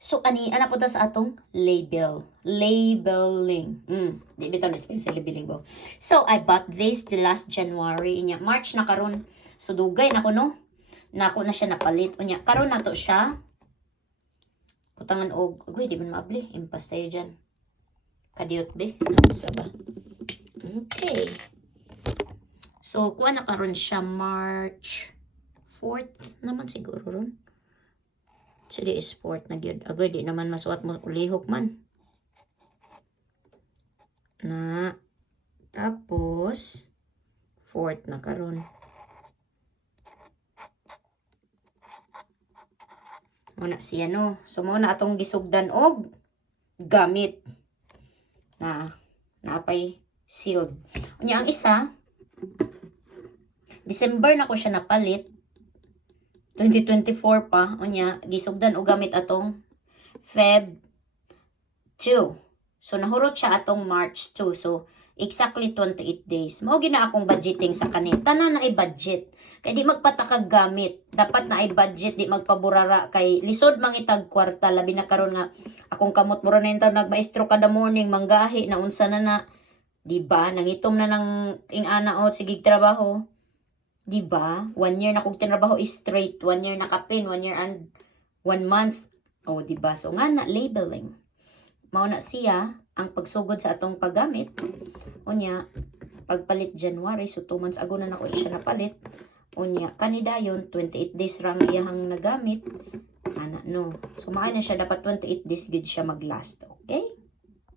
So, ana po ta sa atong label. Labeling. Di bitaw na spell sa labeling bo. So, I bought this the last January. Inya, March na karon. So, dugay na ko, no? Nako na siya napalit. Unya, karon na to siya. Kutangan og, uy, di man maabli. Impas tayo dyan. Kadiyot, be. Nasa ba? Okay. So, kuha na karon siya March 4th naman siguro ron. So, di sport na gyud. Agoy, di naman masuot mo ulihok man. Na, tapos, 4th na karon. Muna siya, no? So, muna atong gisugdan og gamit na naapay sealed. Unya, ang isa, December na ko siya napalit. 2024 pa. Unya, gisugdan og gamit atong Feb 2. So, nahurot siya atong March 2. So, exactly 28 days. Mao gina akong budgeting sa kanin. Tanan na i-budget. Kaya di magpatakag gamit. Dapat na i-budget, di magpaburara. Kay lisod mangitag kwarta. Labi na karon nga, akong kamot mura na yung taon, nagmaestro kada morning, manggahi, na unsa na na. Diba? Nangitom na ng ingana o, sige trabaho. Diba? 1 year na kong tinrabaho is straight. 1 year na kapin. 1 year and 1 month. O, diba? So, nga na, labeling. Mao na siya ang pagsugod sa atong paggamit. Unya, pagpalit January. So, 2 months ago na ako siya napalit. Unya, kanidayon, 28 days rang iyahang nagamit. Ana, no. So, maay na siya. Dapat 28 days good siya maglast. Okay.